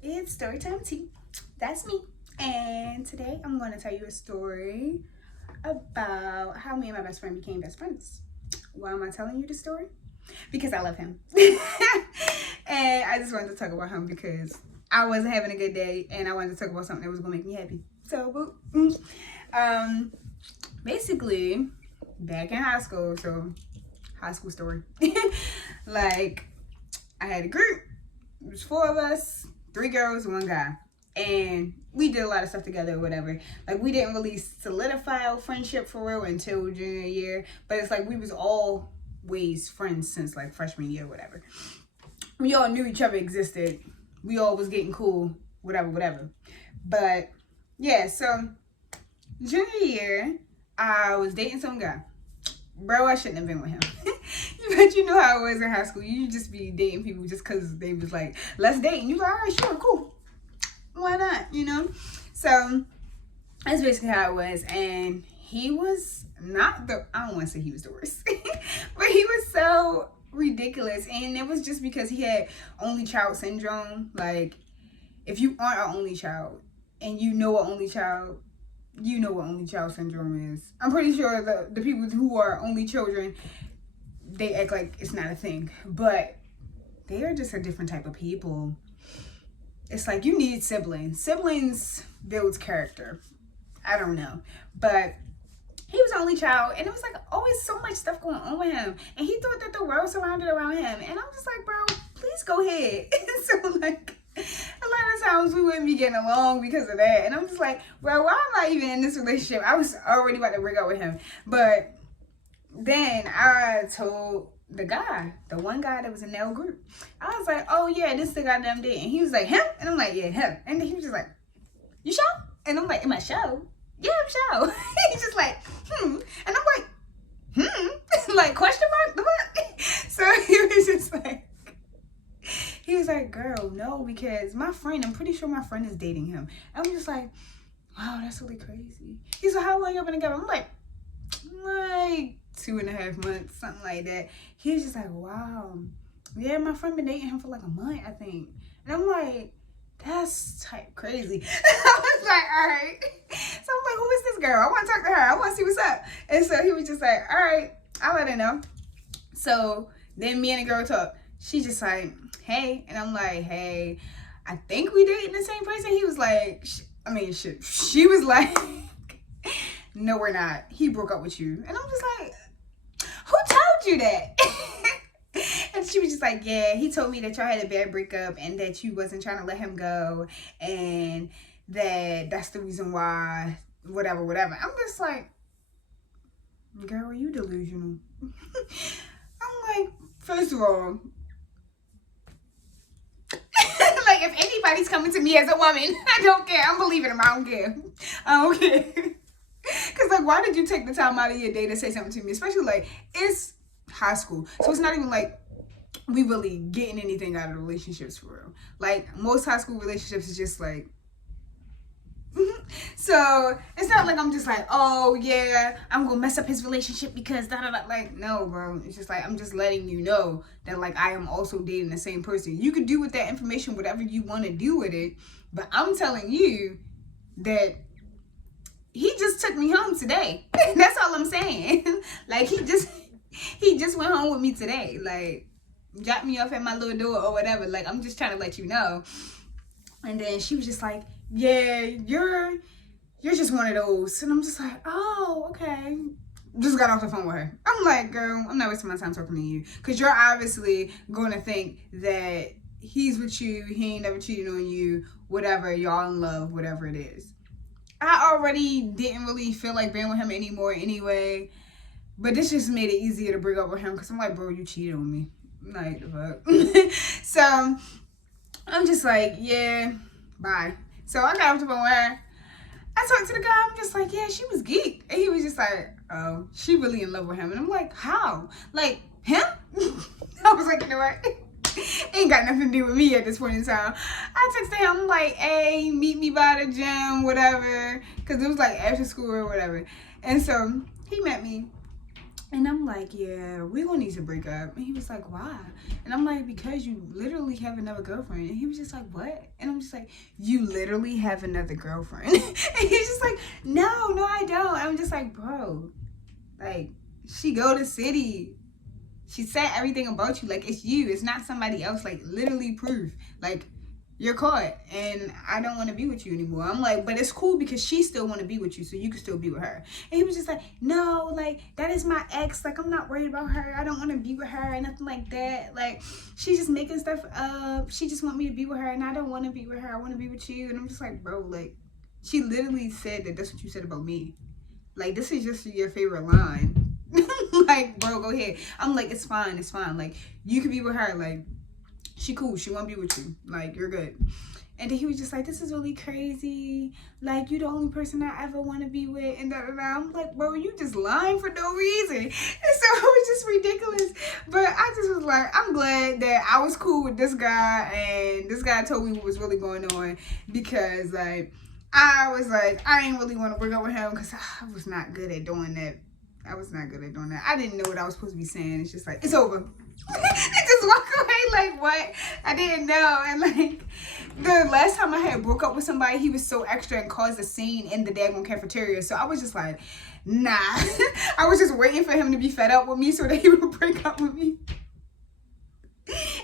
It's story time tea. That's me. And today I'm going to tell you a story about how me and my best friend became best friends. Why am I telling you the story? Because I love him. And I just wanted to talk about him because I wasn't having a good day and I wanted to talk about something that was going to make me happy. So, um, basically, back in high school, so high school story. Like, I had a group. It was 4 of us, 3 girls, 1 guy. And we did a lot of stuff together or whatever. Like, we didn't really solidify our friendship for real until junior year. But it's like we was always friends since like freshman year or whatever. We all knew each other existed. We all was getting cool, whatever. But yeah, so junior year, I was dating some guy. Bro, I shouldn't have been with him. But you know how it was in high school. You just be dating people just because they was like, let's date. And you like, all right, sure, cool. Why not, you know? So that's basically how it was. And he was not I don't want to say he was the worst. But he was so ridiculous. And it was just because he had only child syndrome. Like, if you aren't an only child and you know an only child, you know what only child syndrome is. I'm pretty sure the people who are only children, they act like it's not a thing. But they are just a different type of people. It's like you need siblings. Siblings builds character. I don't know. But he was the only child, and it was like always so much stuff going on with him. And he thought that the world surrounded around him. And I'm just like, bro, please go ahead. So like, a lot of times we wouldn't be getting along because of that. And I'm just like, bro, why am I even in this relationship? I was already about to break up with him. But then I told the guy, the one guy that was in that group, I was like, oh yeah, this is the guy that I'm dating. And he was like, him? And I'm like, yeah, him. And he was just like, you sure? And I'm like, am I sure? Yeah, I'm sure. He's just like, And I'm like, like, question mark? The what? So he was just like, he was like, girl, no, because my friend, I'm pretty sure my friend is dating him. And I'm just like, wow, that's really crazy. He's like, how long you been together? I'm like 2.5 months, something like that. He was just like, wow. Yeah, my friend been dating him for like a month, I think. And I'm like, that's type crazy. I was like, all right. So I'm like, who is this girl? I want to talk to her. I want to see what's up. And so he was just like, all right, I'll let her know. So then me and the girl talk. She just like, hey. And I'm like, hey, I think we dating the same person. He was like, she was like, no, we're not. He broke up with you. And I'm just like, who told you that? And she was just like, yeah, he told me that y'all had a bad breakup and that you wasn't trying to let him go and that's the reason why, whatever. I'm just like, girl, are you delusional? I'm like, first of all, like, if anybody's coming to me as a woman, I don't care. I'm believing him. I don't care. Because, like, why did you take the time out of your day to say something to me? Especially, like, it's high school. So it's not even like we really getting anything out of the relationships for real. Like, most high school relationships is just like, so it's not like I'm just like, oh yeah, I'm gonna mess up his relationship because like, no, bro. It's just like, I'm just letting you know that like I am also dating the same person. You can do with that information whatever you want to do with it, but I'm telling you that he just took me home today. That's all I'm saying. Like, he just went home with me today. Like, dropped me off at my little door or whatever. Like, I'm just trying to let you know. And then she was just like, yeah, you're just one of those. And I'm just like, oh, okay. Just got off the phone with her. I'm like, girl, I'm not wasting my time talking to you. Because you're obviously going to think that he's with you, he ain't never cheated on you, whatever, y'all in love, whatever it is. I already didn't really feel like being with him anymore anyway. But this just made it easier to break up with him. Because I'm like, bro, you cheated on me. Like, the fuck. So, I'm just like, yeah, bye. So I got off the phone with her. I talked to the guy. I'm just like, yeah, she was geek. And he was just like, oh, she really in love with him. And I'm like, how? Like, him? I was like, you know what? Ain't got nothing to do with me at this point in time. I texted him like, hey, meet me by the gym, whatever. Because it was like after school or whatever. And so he met me. And I'm like, yeah, we gonna need to break up. And he was like, why? And I'm like, because you literally have another girlfriend. And he was just like, what? And I'm just like, you literally have another girlfriend. And he's just like, no, I don't. I'm just like, bro, like, she go to city. She said everything about you. Like, it's you. It's not somebody else. Like, literally proof. Like, you're caught and I don't want to be with you anymore. I'm like, but it's cool because she still want to be with you, so you can still be with her. And he was just like, no, like, that is my ex. Like, I'm not worried about her. I don't want to be with her and nothing like that. Like, she's just making stuff up. She just want me to be with her and I don't want to be with her. I want to be with you. And I'm just like, bro, like, she literally said that that's what you said about me. Like, this is just your favorite line. Like, bro, go ahead. I'm like, it's fine. Like, you can be with her. Like, she cool. She won't be with you. Like, you're good. And then he was just like, this is really crazy. Like, you the only person I ever want to be with. And I'm like, bro, you just lying for no reason. And so it was just ridiculous. But I just was like, I'm glad that I was cool with this guy. And this guy told me what was really going on. Because, like, I was like, I ain't really want to break up with him. Because I was not good at doing that. I didn't know what I was supposed to be saying. It's just like, it's over. I just walk away like, what? I didn't know. And like, the last time I had broke up with somebody, he was so extra and caused a scene in the daggone cafeteria. So I was just like, nah. I was just waiting for him to be fed up with me so that he would break up with me.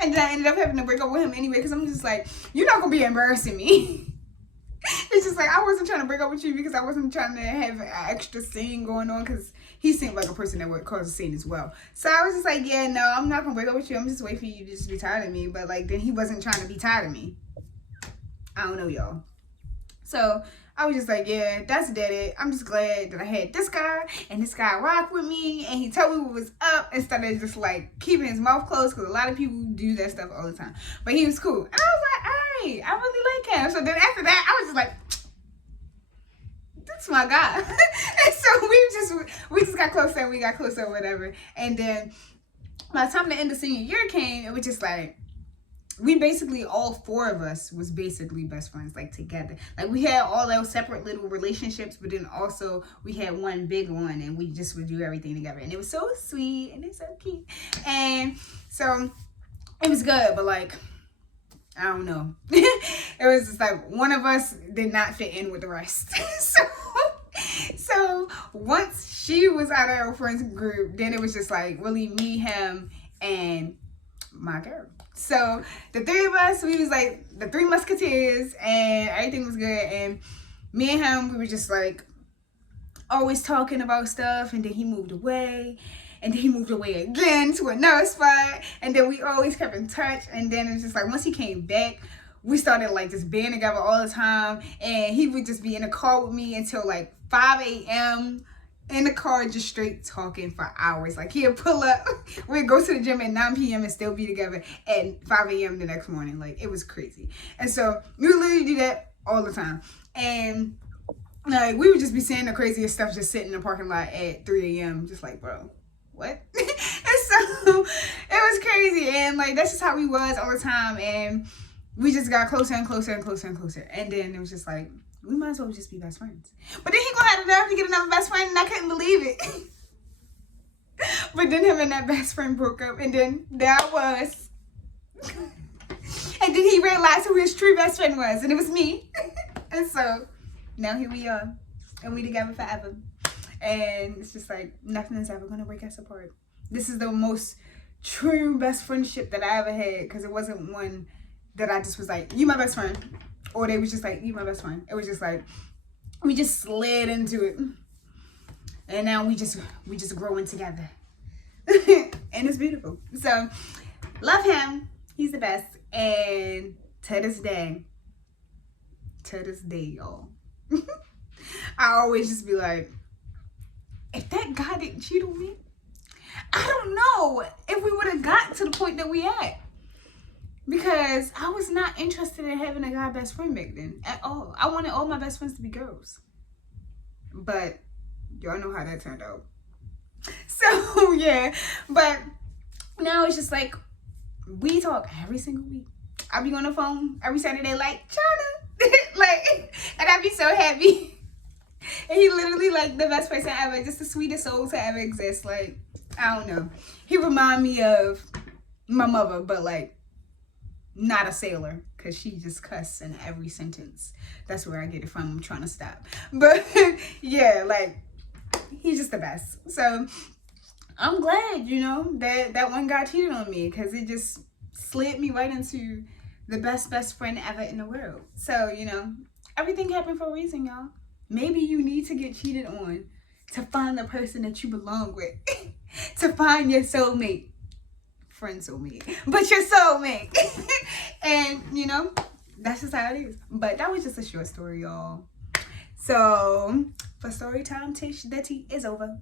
And then I ended up having to break up with him anyway because I'm just like, you're not going to be embarrassing me. It's just like, I wasn't trying to break up with you because I wasn't trying to have an extra scene going on because he seemed like a person that would cause a scene as well. So I was just like, yeah, no, I'm not going to break up with you. I'm just waiting for you to just be tired of me. But like, then he wasn't trying to be tired of me. I don't know, y'all. So I was just like, yeah, that's dead. I'm just glad that I had this guy and this guy rocked with me and he told me what was up instead of just like keeping his mouth closed because a lot of people do that stuff all the time. But he was cool. And I was like, all right, I really like him. So then after that, I was just like, that's my guy. And so we just got closer and we got closer or whatever. And then by the time the end of senior year came, it was just like, we basically, all four of us was basically best friends, like together. Like we had all those separate little relationships, but then also we had one big one and we just would do everything together. And it was so sweet and it's so cute. And so it was good, but like, I don't know. It was just like one of us did not fit in with the rest. So once she was out of her friends group, then it was just like really me, him, and my girl. So the three of us, we was like the three musketeers and everything was good. And me and him, we were just like always talking about stuff. And then he moved away. And then he moved away again to another spot. And then we always kept in touch. And then it's just like once he came back, we started like just being together all the time. And he would just be in the car with me until like 5 a.m. in the car just straight talking for hours. Like he'd pull up, we'd go to the gym at 9 p.m. and still be together at 5 a.m. the next morning. Like it was crazy. And so we would literally do that all the time. And like we would just be saying the craziest stuff just sitting in the parking lot at 3 a.m. just like, bro, what? And so it was crazy. And like that's just how we was all the time. And we just got closer and closer and closer and closer. And then it was just like, we might as well just be best friends. But then he gonna have enough to get another best friend and I couldn't believe it. But then him and that best friend broke up and then there I was. And then he realized who his true best friend was and it was me. And so now here we are and we together forever. And it's just like nothing is ever gonna break us apart. This is the most true best friendship that I ever had because it wasn't one that I just was like, you my best friend. Or they was just like, you my best friend. It was just like, we just slid into it. And now we just growing together. And it's beautiful. So, love him. He's the best. And to this day, y'all, I always just be like, if that guy didn't cheat on me, I don't know if we would have got to the point that we at. Because I was not interested in having a guy best friend back then at all. I wanted all my best friends to be girls. But y'all know how that turned out. So yeah. But now it's just like we talk every single week. I be on the phone every Saturday like, China. Like, and I be so happy. And he literally like the best person ever. Just the sweetest soul to ever exist. Like, I don't know. He remind me of my mother, but like not a sailor, because she just cuss in every sentence. That's where I get it from. I'm trying to stop. But yeah, like he's just the best. So I'm glad, you know, that one guy cheated on me, because it just slid me right into the best friend ever in the world. So, you know, everything happened for a reason, y'all. Maybe you need to get cheated on to find the person that you belong with, to find your soulmate. Friend soulmate, but your soulmate. And, you know, that's just how it is. But that was just a short story, y'all. So, for story time, Tish, the tea is over.